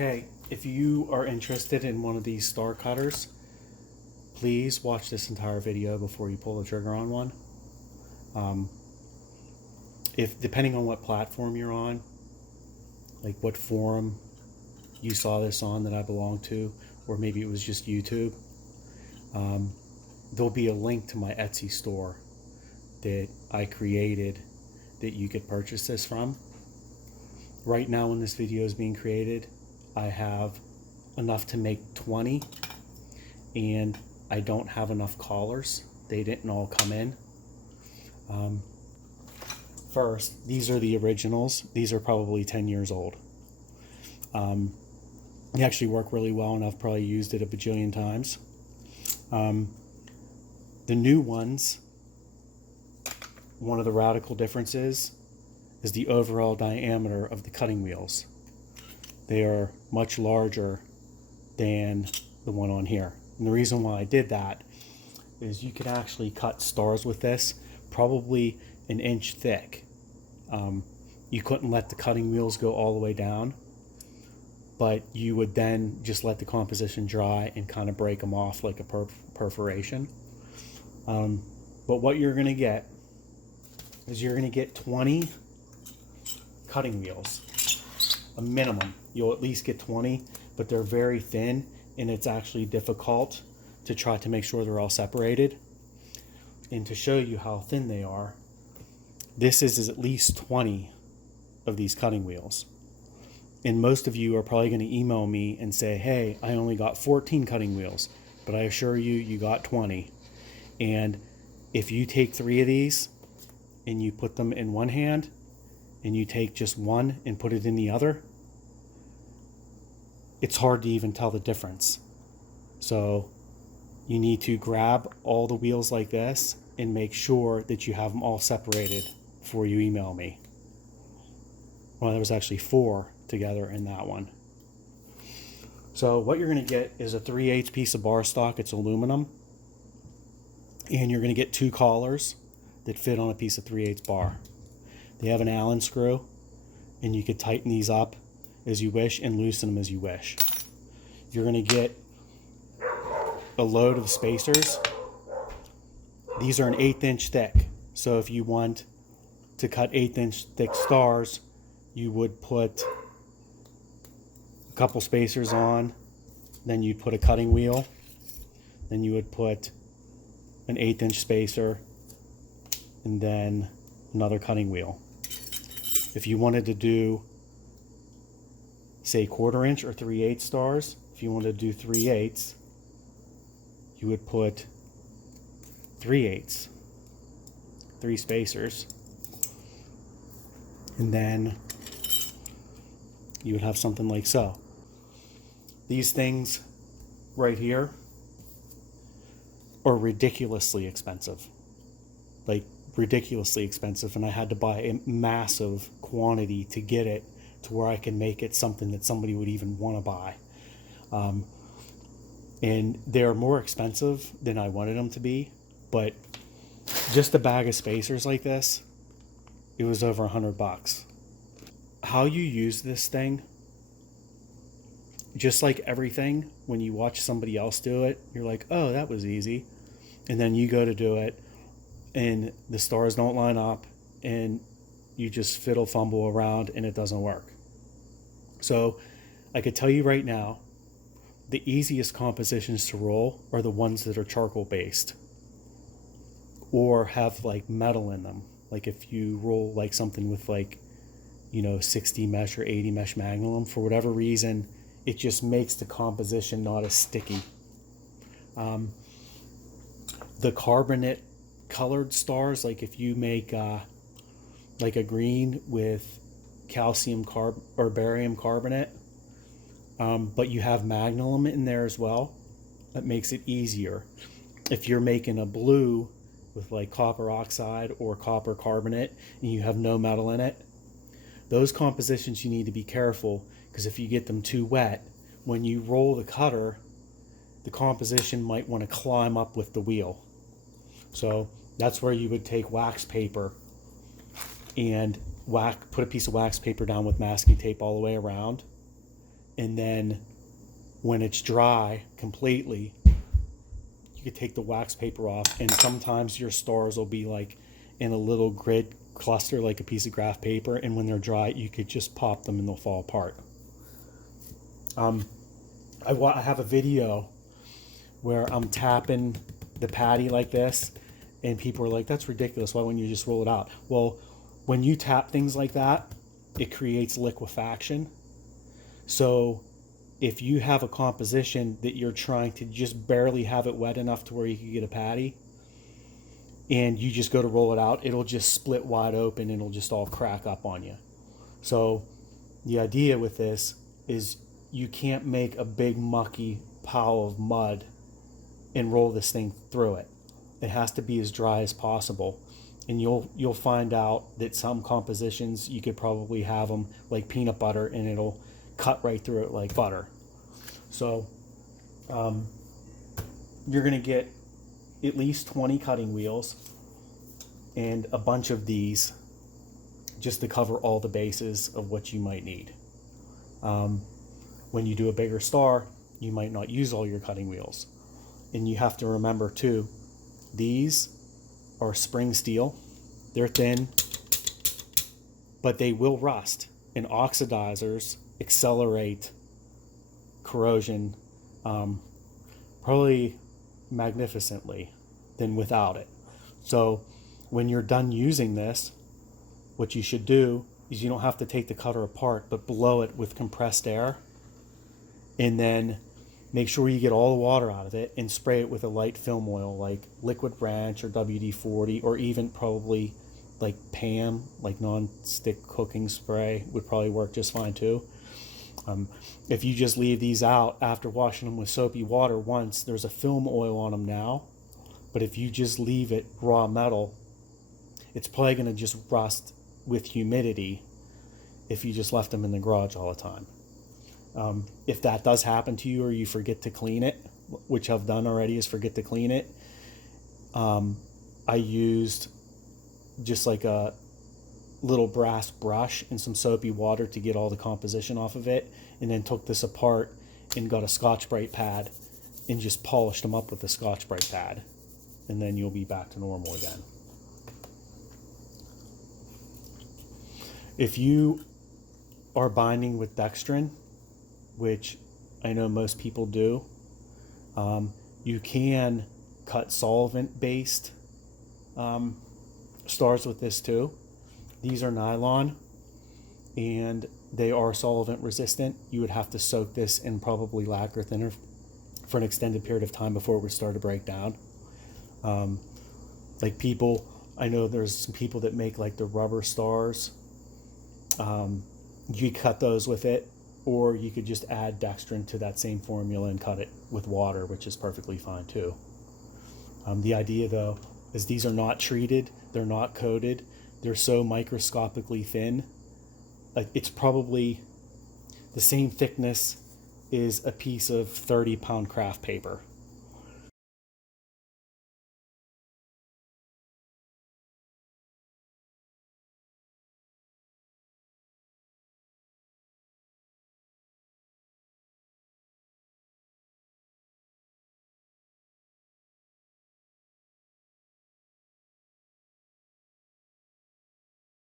Okay, if you are interested in one of these star cutters, please watch this entire video before you pull the trigger on one. If depending on what platform you're on, like what forum you saw this on that I belong to, or maybe it was just YouTube, there'll be a link to my Etsy store that I created that you could purchase this from. Right now when this video is being created, I have enough to make 20 and I don't have enough collars. They didn't all come in. First, these are the originals. These are probably 10 years old. They actually work really well and I've probably used it a bajillion times. The new ones, one of the radical differences is the overall diameter of the cutting wheels. They are much larger than the one on here. And the reason why I did that is you could actually cut stars with this, probably an inch thick. You couldn't let the cutting wheels go all the way down, but you would then just let the composition dry and kind of break them off like a perforation. But what you're going to get is you're going to get 20 cutting wheels, a minimum. You'll at least get 20, but they're very thin and it's actually difficult to try to make sure they're all separated. And to show you how thin they are, this is at least 20 of these cutting wheels. And most of you are probably going to email me and say, hey, I only got 14 cutting wheels, but I assure you, you got 20. And if you take 3 of these and you put them in one hand and you take just one and put it in the other, it's hard to even tell the difference. So you need to grab all the wheels like this and make sure that you have them all separated before you email me. Well, there was actually 4 together in that one. So what you're going to get is a 3/8 piece of bar stock. It's aluminum. And you're going to get 2 collars that fit on a piece of 3/8 bar. They have an Allen screw, and you could tighten these up as you wish and loosen them as you wish. You're going to get a load of spacers. These are an 1/8 inch thick. So if you want to cut 1/8 inch thick stars, you would put a couple spacers on, then you'd put a cutting wheel, then you would put an 1/8 inch spacer, and then another cutting wheel. If you wanted to do, say, 1/4 inch or 3/8 stars, if you wanted to do 3/8, you would put 3/8, 3 spacers, and then you would have something like so. These things right here are ridiculously expensive, like ridiculously expensive, and I had to buy a massive quantity to get it to where I can make it something that somebody would even want to buy. And they're more expensive than I wanted them to be, but just a bag of spacers like this, it was over $100. How you use this thing, just like everything, when you watch somebody else do it, you're like, oh, that was easy. And then you go to do it and the stars don't line up and you just fiddle fumble around and it doesn't work. So I could tell you right now, the easiest compositions to roll are the ones that are charcoal based or have like metal in them. Like if you roll like something with like, 60 mesh or 80 mesh magnum, for whatever reason, it just makes the composition not as sticky. The carbonate colored stars, like if you make like a green with calcium or barium carbonate, but you have magnum in there as well, that makes it easier. If you're making a blue with like copper oxide or copper carbonate and you have no metal in it, those compositions you need to be careful, because if you get them too wet, when you roll the cutter, the composition might want to climb up with the wheel. So that's where you would take wax paper and put a piece of wax paper down with masking tape all the way around And then when it's dry completely, you could take the wax paper off, and sometimes your stars will be like in a little grid cluster, like a piece of graph paper, and when they're dry, you could just pop them and they'll fall apart. I have a video where I'm tapping the patty like this, and people are like, that's ridiculous, why wouldn't you just roll it out? Well, when you tap things like that, it creates liquefaction. So if you have a composition that you're trying to just barely have it wet enough to where you can get a patty, and you just go to roll it out, it'll just split wide open and it'll just all crack up on you. So the idea with this is you can't make a big mucky pile of mud and roll this thing through it. It has to be as dry as possible. And you'll find out that some compositions, you could probably have them like peanut butter and it'll cut right through it like butter. So you're going to get at least 20 cutting wheels and a bunch of these just to cover all the bases of what you might need. When you do a bigger star, you might not use all your cutting wheels. And you have to remember too, these are spring steel. They're thin, but they will rust. And oxidizers accelerate corrosion probably magnificently than without it. So when you're done using this, what you should do is you don't have to take the cutter apart, but blow it with compressed air, and then make sure you get all the water out of it and spray it with a light film oil like liquid ranch or WD-40, or even probably like PAM, like non-stick cooking spray would probably work just fine too. If you just leave these out after washing them with soapy water once, there's a film oil on them now, but if you just leave it raw metal, it's probably going to just rust with humidity if you just left them in the garage all the time. If that does happen to you or you forget to clean it, which I've done already is forget to clean it, I used just like a little brass brush and some soapy water to get all the composition off of it, and then took this apart and got a Scotch-Brite pad and just polished them up with the Scotch-Brite pad, and then you'll be back to normal again. If you are binding with dextrin, which I know most people do, you can cut solvent-based stars with this too. These are nylon and they are solvent resistant. You would have to soak this in probably lacquer thinner for an extended period of time before it would start to break down. Like people, I know there's some people that make like the rubber stars. You cut those with it, or you could just add dextrin to that same formula and cut it with water, which is perfectly fine too. The idea though is these are not treated, they're not coated, they're so microscopically thin. It's probably the same thickness as a piece of 30-pound craft paper.